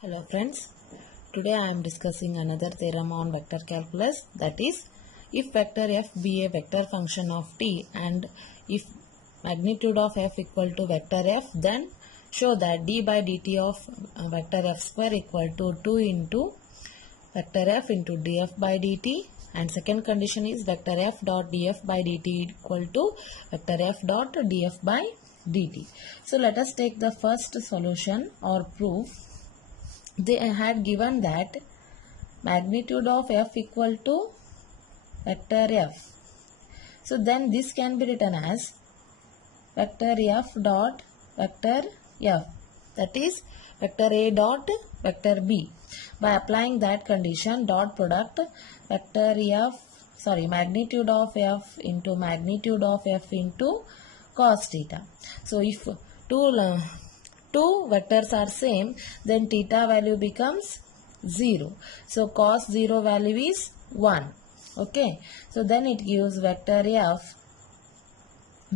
Hello friends, today I am discussing another theorem on vector calculus, that is, if vector f be a vector function of t and if magnitude of f equal to vector f, then show that d by dt of vector f square equal to 2 into vector f into df by dt, and second condition is vector f dot df by dt equal to vector f dot df by dt. So let us take the first solution or proof. They had given that magnitude of f equal to vector f. So then this can be written as vector f dot vector f, that is vector a dot vector b. By applying that condition, dot product vector magnitude of f into magnitude of f into cos theta. So if two vectors are same, then theta value becomes 0. So cos 0 value is 1. Okay. So then it gives vector f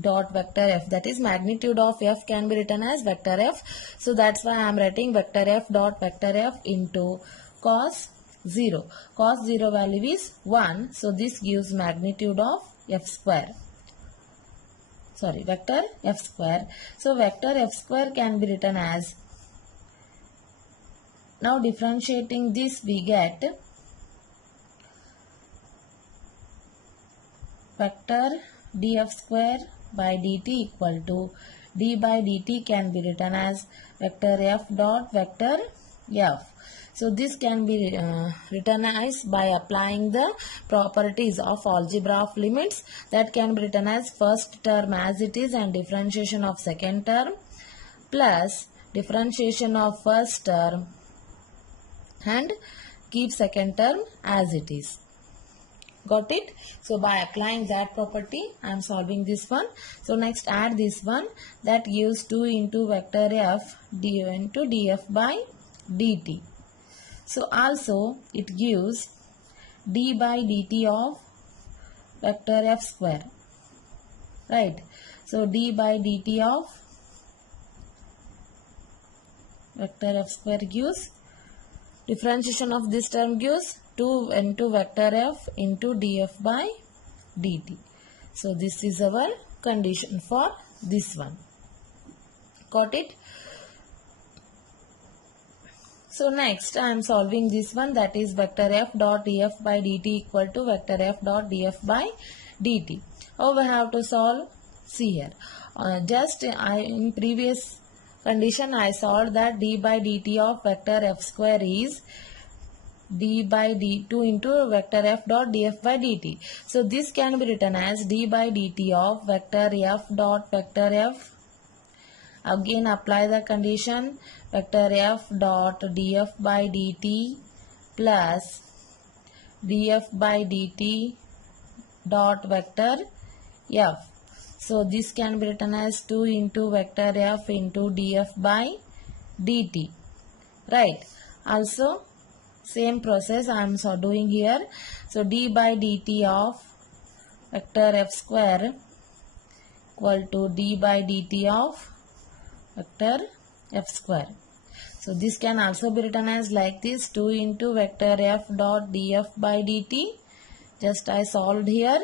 dot vector f, that is magnitude of f can be written as vector f. So that's why I am writing vector f dot vector f into cos 0. Cos 0 value is 1. So this gives magnitude of f square. Vector f square. So vector f square can be written as, now differentiating this we get vector df square by dt equal to d by dt can be written as vector f dot vector f. So this can be written as by applying the properties of algebra of limits, that can be written as first term as it is and differentiation of second term plus differentiation of first term and keep second term as it is. Got it? So by applying that property I am solving this one. So next add this one, that gives 2 into vector f d into df by dt. So also it gives d by dt of vector f square, right? So d by dt of vector f square gives, differentiation of this term gives 2 into vector f into df by dt. So this is our condition for this one. Got it? So next I am solving this one, that is vector f dot df by dt equal to vector f dot df by dt. How we have to solve? See here. In previous condition I solved that d by dt of vector f square is d by d2 into vector f dot df by dt. So this can be written as d by dt of vector f dot vector f. Again apply the condition, vector f dot df by dt plus df by dt dot vector f. So this can be written as 2 into vector f into df by dt, right? Also same process I am doing here. So d by dt of vector f square equal to d by dt of vector f square. So this can also be written as like this, 2 into vector f dot df by dt. Just I solved here.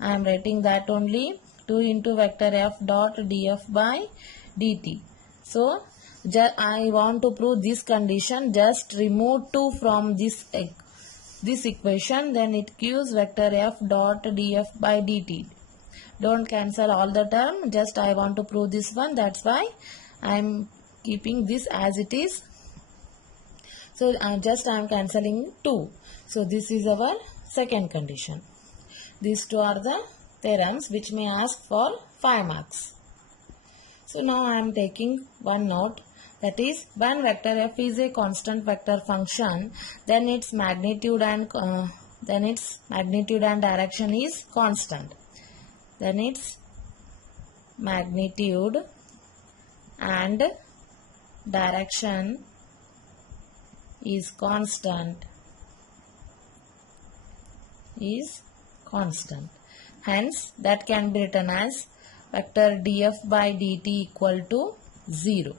I am writing that only, 2 into vector f dot df by dt. So I want to prove this condition, just remove 2 from this equation, then it gives vector f dot df by dt. Don't cancel all the term, just I want to prove this one, that's why I am keeping this as it is. So I am cancelling 2. So this is our second condition. These two are the theorems which may ask for 5 marks. So now I am taking one note, that is, when vector f is a constant vector function, then its magnitude and direction is constant. Then its magnitude and direction is constant. Hence that can be written as vector df by dt equal to 0.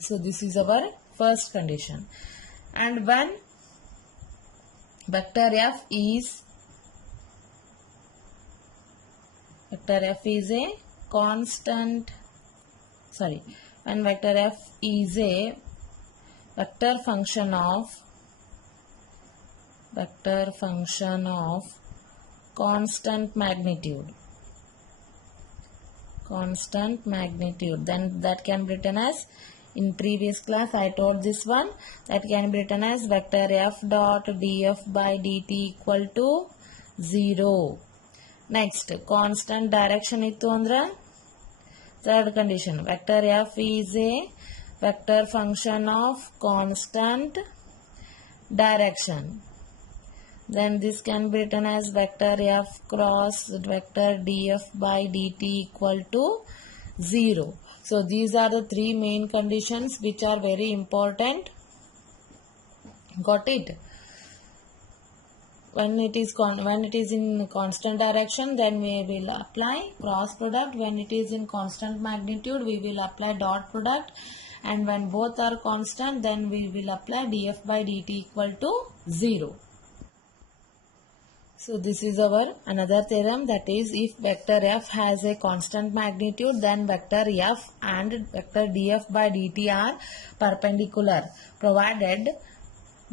So this is our first condition. And when vector f is a constant, when vector f is a vector function of constant magnitude, then that can be written as, in previous class I told this one, that can be written as vector f dot df by dt equal to 0. Next, constant direction ittu andre, third condition, vector f is a vector function of constant direction. Then this can be written as vector f cross vector df by dt equal to 0. So these are the three main conditions which are very important. Got it? When it is in constant direction, then we will apply cross product. When it is in constant magnitude, we will apply dot product. And when both are constant, then we will apply df by dt equal to 0. So this is our another theorem, that is, if vector f has a constant magnitude, then vector f and vector df by dt are perpendicular, provided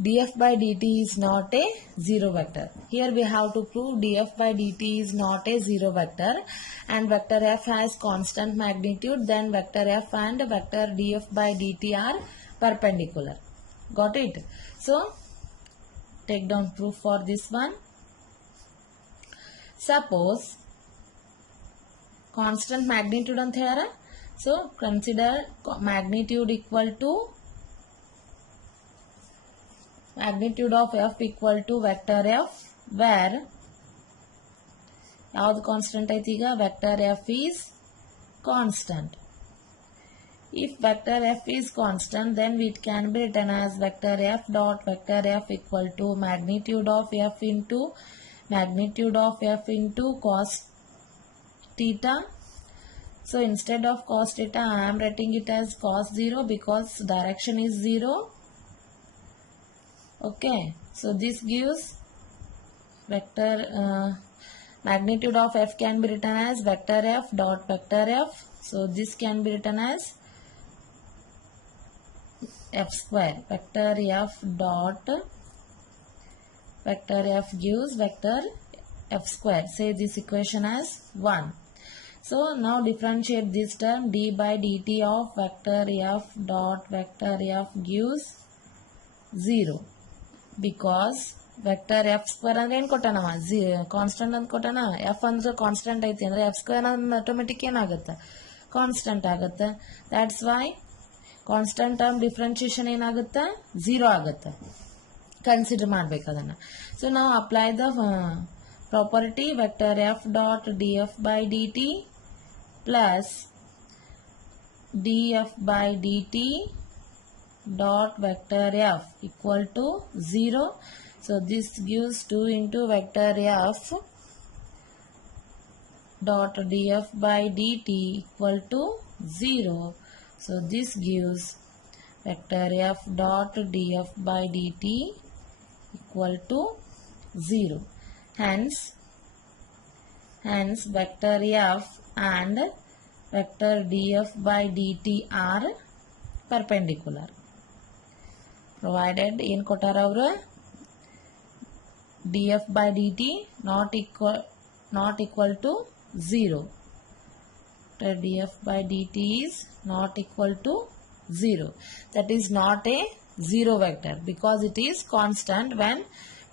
df by dt is not a zero vector. Here we have to prove df by dt is not a zero vector, and vector f has constant magnitude, then vector f and vector df by dt are perpendicular. Got it? So take down proof for this one. Suppose constant magnitude anta helಯಾರ. So consider magnitude of f equal to vector f, where ಯಾವುದು constant ಐತಿ ಈಗ, vector f is constant. If vector f is constant, then it can be written as vector f dot vector f equal to magnitude of f into cos theta. So instead of cos theta, I am writing it as cos 0 because direction is 0. Okay, so this gives vector magnitude of f can be written as vector f dot vector f. So this can be written as f square. Vector f dot vector f gives vector f square. Say this equation as 1. So now differentiate this term, d by dt of vector f dot vector f gives 0, because vector f square ಅಂದ್ರೆ ಏನು ಕೊಟ್ಟನವ, constant ಅಂತ ಕೊಟ್ಟನ. f ಅಂದ್ರೆ constant ಐತಿ ಅಂದ್ರೆ f square ಅಂದ್ರೆ automatic ಏನಾಗುತ್ತೆ, constant ಆಗುತ್ತೆ. That's why constant term differentiation ಏನಾಗುತ್ತೆ, 0 ಆಗುತ್ತೆ. ಕನ್ಸಿಡರ್ ಮಾಡಬೇಕು ಅದನ್ನು. ಸೊ ನಾವು apply the property vector F dot D F by D T plus D F by D T dot vector f equal to 0. So this gives 2 into vector f dot df by dt equal to 0. So this gives vector f dot df by dt equal to 0. Hence vector f and vector df by dt are perpendicular. Provided in ಕೊಟ್ಟಾರ ಅವರು df by dt not equal to 0. df by dt is not equal to 0. That is not a zero vector because it is constant when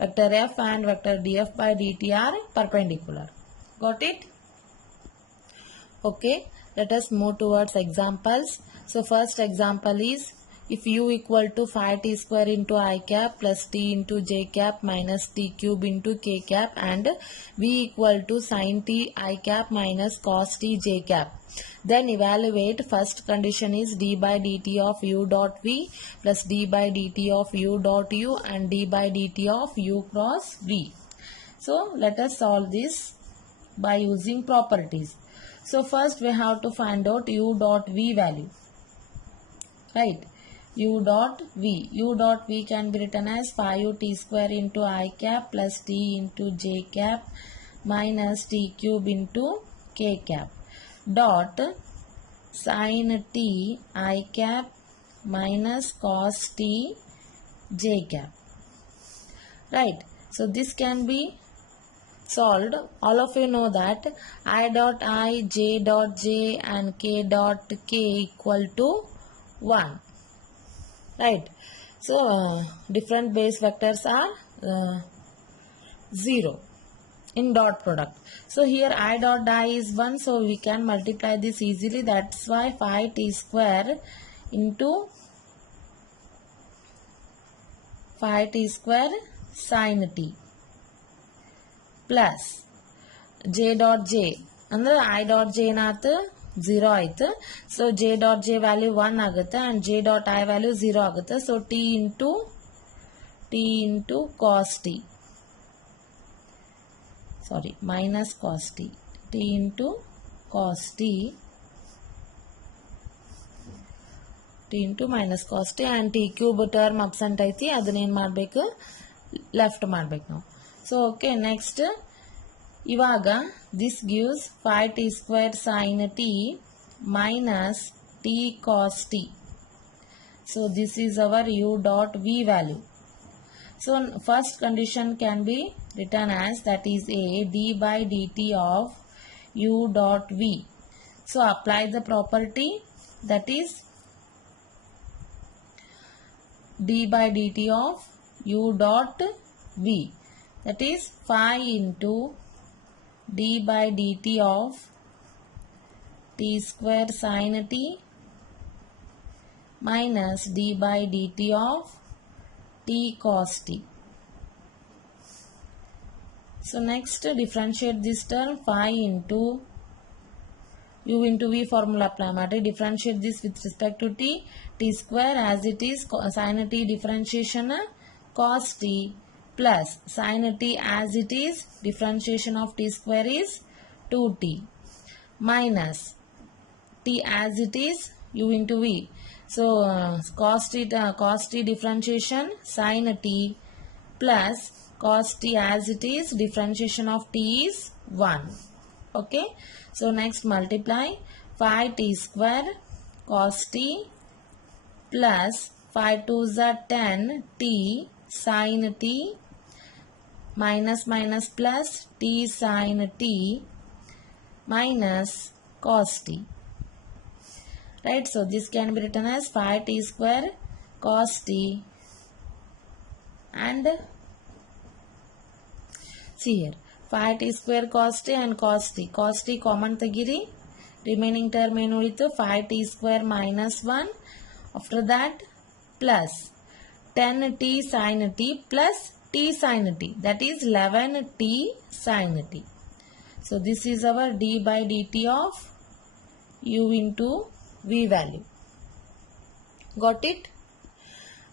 vector f and vector df by dt are perpendicular. Got it? Okay, let us move towards examples. So first example is, if u equal to 5t square into I cap plus t into j cap minus t cube into k cap and v equal to sin t I cap minus cos t j cap, then evaluate. First condition is d by dt of u dot v plus d by dt of u dot u and d by dt of u cross v. So let us solve this by using properties. So first we have to find out u dot v value, right? u dot v. U dot v can be written as 5t square into I cap plus t into j cap minus t cube into k cap dot sin t I cap minus cos t j cap. Right. So this can be solved. All of you know that I dot I, j dot j and k dot k equal to 1. Right. So different base vectors are 0 in dot product. So here I dot I is 1, so we can multiply this easily. That's why 5t square into 5t square sin t plus j dot j ಅಂದ್ರೆ I dot j ಏನಾಯ್ತು 0 ಆಯ್ತು. So j dot j value 1 ಆಗುತ್ತೆ and j dot I value 0 ಆಗುತ್ತೆ. So t into cos t, sorry, minus cos t, t into cos t, t into minus cos t and t cube term absent ಐತಿ, ಅದನ್ನ ಏನು ಮಾಡಬೇಕು, left ಮಾಡಬೇಕು ನಾವು. So okay, next ಇವಾಗ this gives 5t square sin t minus t cos t. So this is our u dot v value. So first condition can be written as, that is a d by dt of u dot v. So apply the property, that is d by dt of u dot v, that is 5 into d by dt of t square sin t minus d by dt of t cos t. So next differentiate this term, 5 into u into v formula apply ಮಾಡಿ, differentiate this with respect to t, t square as it is sin t differentiation cos t plus sin t as it is differentiation of t square is 2t minus t as it is u into v. So cos t differentiation sin t plus cos t as it is differentiation of t is 1. Okay. So next multiply 5t square cos t plus 5 2s are 10 t sin t minus minus plus t sin t minus cos t. Right. So this can be written as 5t square cos t, and see here 5t square cos t and cos t. Cos t common tagiri, remaining term ಏನು ಉಳಿತು 5t square minus 1. After that plus 10t sin t plus t sin t, that is 11t sin t. So this is our d by dt of u into v value. Got it?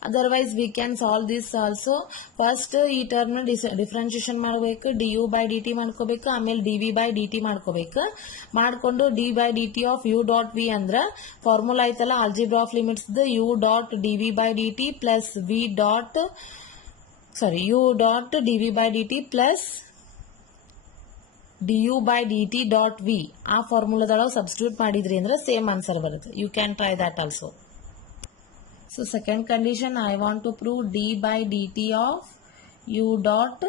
Otherwise we can solve this also. First ಈ term differentiation ಮಾಡಬೇಕು, du by dt ಮಾಡ್ಕೋಬೇಕು, ಆಮೇಲೆ dv by dt ಮಾಡ್ಕೋಬೇಕು. ಮಾಡಿಕೊಂಡು d by dt of u dot v ಅಂದ್ರೆ formula ಐತಲ್ಲ algebra of limits u dot dv by dt plus v dot u dot dv by dt plus du by dt dot v, ಆ ಫಾರ್ಮುಲಾದೊಳಗೆ substitute ಮಾಡಿದ್ರಿ ಅಂದ್ರೆ same answer ಬರುತ್ತೆ. You can try that also. So second condition, I want to prove d by dt of u dot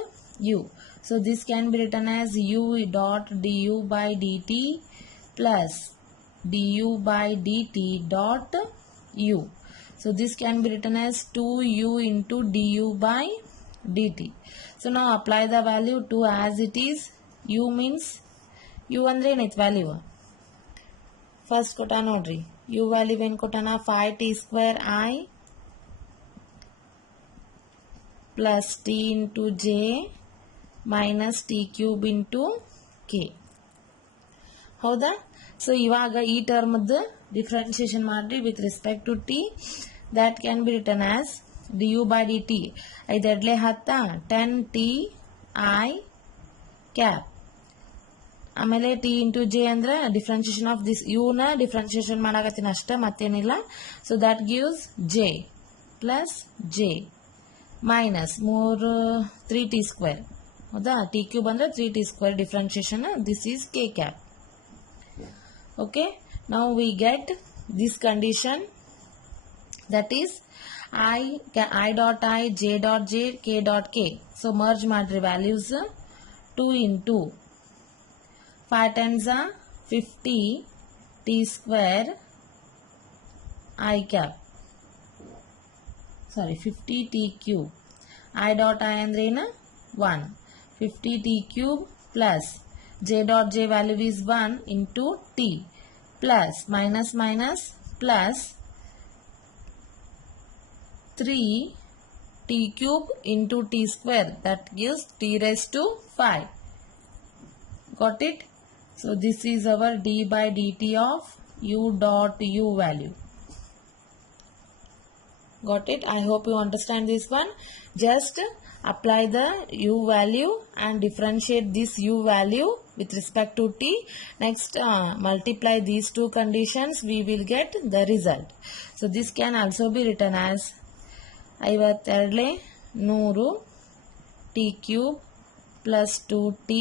u. So this can be written as u dot du by dt plus du by dt dot u. So this can be written as 2u into du by dt. So now apply the value 2 as it is. U means u andre ಏನೈತೆ value first ಕೊಟ್ಟ ನೋಡ್ರಿ. u value ಏನು ಕೊಟ್ಟಾನ 5t square I plus t into j minus t cube into k. ಹೌದಾ? So ಇವಾಗ ಈ ಟರ್ಮ್ದು differentiation ಮಾಡ್ರಿ with respect to t. that can be written as du by dt. ಐದೆಡ್ಲೆ 10 10t I cap ಆಮೇಲೆ t into j ಅಂದರೆ differentiation of this ಯುನ differentiation ಮಾಡಕತ್ತೀನಿ ಅಷ್ಟೇ, ಮತ್ತೇನಿಲ್ಲ. So that gives j plus j minus 3t square. ಹೌದಾ, t cube ಅಂದರೆ 3t square differentiation. This is k cap. Okay, now we get this condition, that is I dot I, J dot J, K dot K. So merge ಮಾಡ್ರಿ values. 2 into 5 times 50 t square I cap. Sorry, 50 t cube. I dot I ಅಂದ್ರೆ ಏನು 1. 50 t cube plus J dot J value is 1 into t plus minus minus plus 3 t cube into t square, that gives t raised to 5. Got it? So this is our d by dt of u dot u value. Got it? I hope you understand this one. Just apply the u value and differentiate this u value with respect to t. Next multiply these two conditions, we will get the result. So this can also be written as 52 100 t cube plus 2t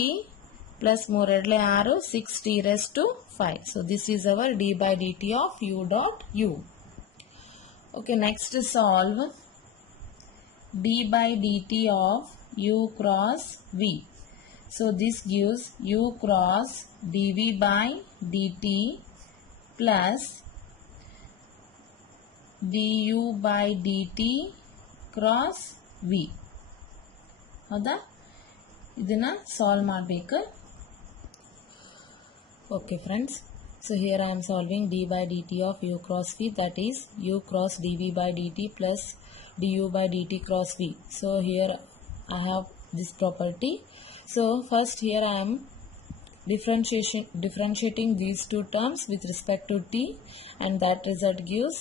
plus 3 6 6t raised to 5. So this is our d by dt of u dot u. Okay, next solve d by dt of u cross v. So this gives u cross dv by dt plus du by dt cross v. ಹೌದಾ, ಇದನ್ನ solve ಮಾಡಬೇಕು. Okay friends, so here I am solving d by dt of u cross v, that is u cross dv by dt plus du by dt cross v. So here I have this property. So first here I am differentiating these two terms with respect to t, and that result gives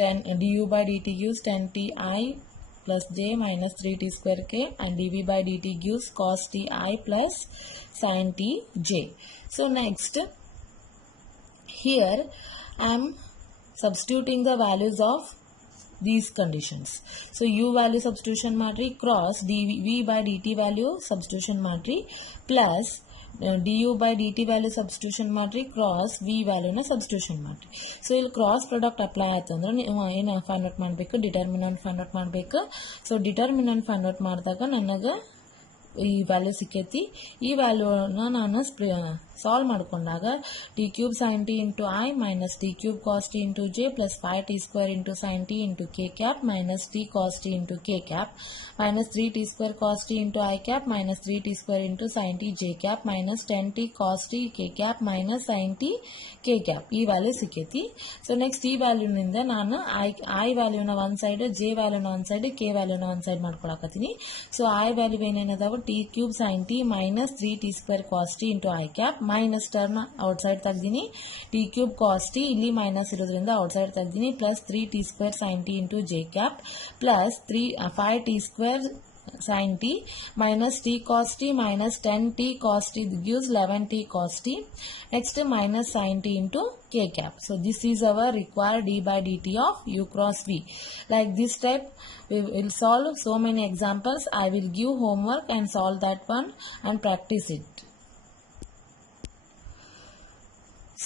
10 du by dt gives 10ti plus j minus 3t square k, and dv by dt gives cos ti plus sin t j. So next here I am substituting the values of these conditions. So u value substitution ಮಾಡ್ರಿ, cross dv by dt value substitution ಮಾಡ್ರಿ, plus du by dt value substitution ಮಾಡ್ರಿ, cross v value ನ substitution ಮಾಡ್ರಿ. So ಇಲ್ಲಿ cross product apply ಆಯ್ತು ಅಂದ್ರೆ ನೀವು ಏನು ಫೈಂಡ್ ಔಟ್ ಮಾಡಬೇಕು, ಡಿಟರ್ಮಿನೆಂಟ್ ಫೈಂಡ್ ಔಟ್ ಮಾಡಬೇಕು. ಸೊ ಡಿಟರ್ಮಿನೆಂಟ್ ಫೈಂಡ್ ಔಟ್ ಮಾಡಿದಾಗ ನನಗೆ ಈ ವ್ಯಾಲ್ಯೂ ಸಿಕ್ಕೈತಿ. ಈ ವ್ಯಾಲ್ಯೂನ ನಾನು ಸಾಲ್ವ್ ಮಾಡ್ಕೊಂಡಾಗ t cube sine T into i minus t cube cos T into j plus 5t square into sine T into k cap minus t cos T into k cap minus 3t square cos t into I cap minus 3t square into sin t j cap minus 10t cos t k cap minus sin t k cap. ಈ value ಸಿಕ್ಕೈತಿ. So next ಈ ವ್ಯಾಲ್ಯೂನಿಂದ ನಾನು I ವ್ಯಾಲ್ಯೂನ ಒಂದು side, J ವ್ಯಾಲ್ಯೂನ ಒಂದು side, K ವ್ಯಾಲ್ಯೂನ ಒಂದು side ಮಾಡ್ಕೊಳಕತ್ತೀನಿ. So I value ಏನೇನದಾವ T cube sine T minus 3t square cos T into I cap minus turn outside ತೆಗ್ದೀನಿ, ಟಿ ಕ್ಯೂಬ್ ಕಾಸ್ ಟಿ ಇಲ್ಲಿ ಮೈನಸ್ ಇರೋದ್ರಿಂದ ಔಟ್ ಸೈಡ್ ತೆಗ್ದೀನಿ, plus 3t square sine T into J cap plus 5t square sin t minus t cos t minus 10t cos t gives 11t cos t. Next minus sin t into k cap. So this is our required d by dt of u cross v. Like this type we will solve so many examples. I will give homework and solve that one and practice it.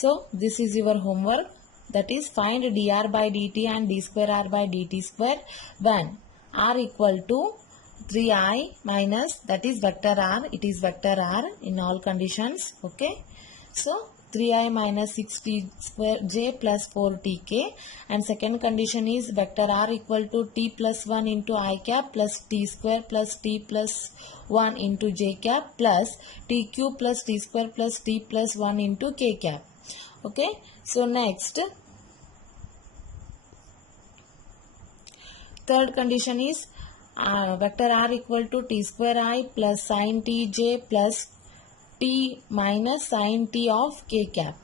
So this is your homework, that is find dr by dt and d square r by dt square when r equal to 3i minus, that is vector r, it is vector r in all conditions. Okay, so 3i minus 6t square j plus 4tk, and second condition is vector r equal to t plus 1 into I cap plus t square plus t plus 1 into j cap plus t cube plus t square plus t plus 1 into k cap. Okay, so next third condition is vector r equal to t square I plus sin t j plus t minus sin t of k cap.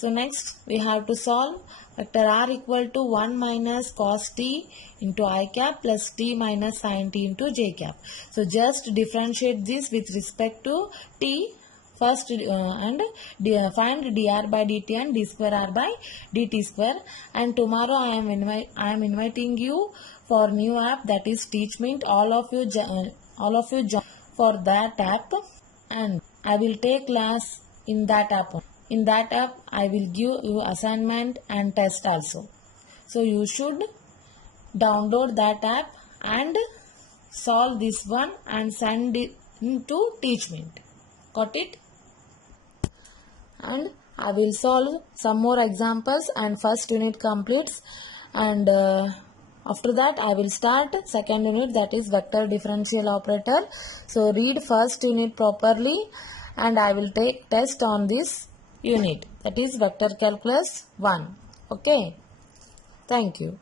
So next we have to solve vector r equal to 1 minus cos t into I cap plus t minus sin t into j cap. So just differentiate this with respect to t first find dr by dt and d square r by dt square. And tomorrow I am inviting you for new app, that is Teachmint. All of you join for that app, and I will take class in that app. In that app I will give you assignment and test also. So you should download that app and solve this one and send it to Teachmint. Got it? And I will solve some more examples and first unit completes, and after that I will start second unit, that is vector differential operator. So read first unit properly and I will take test on this unit, that is vector calculus 1. Okay. Thank you.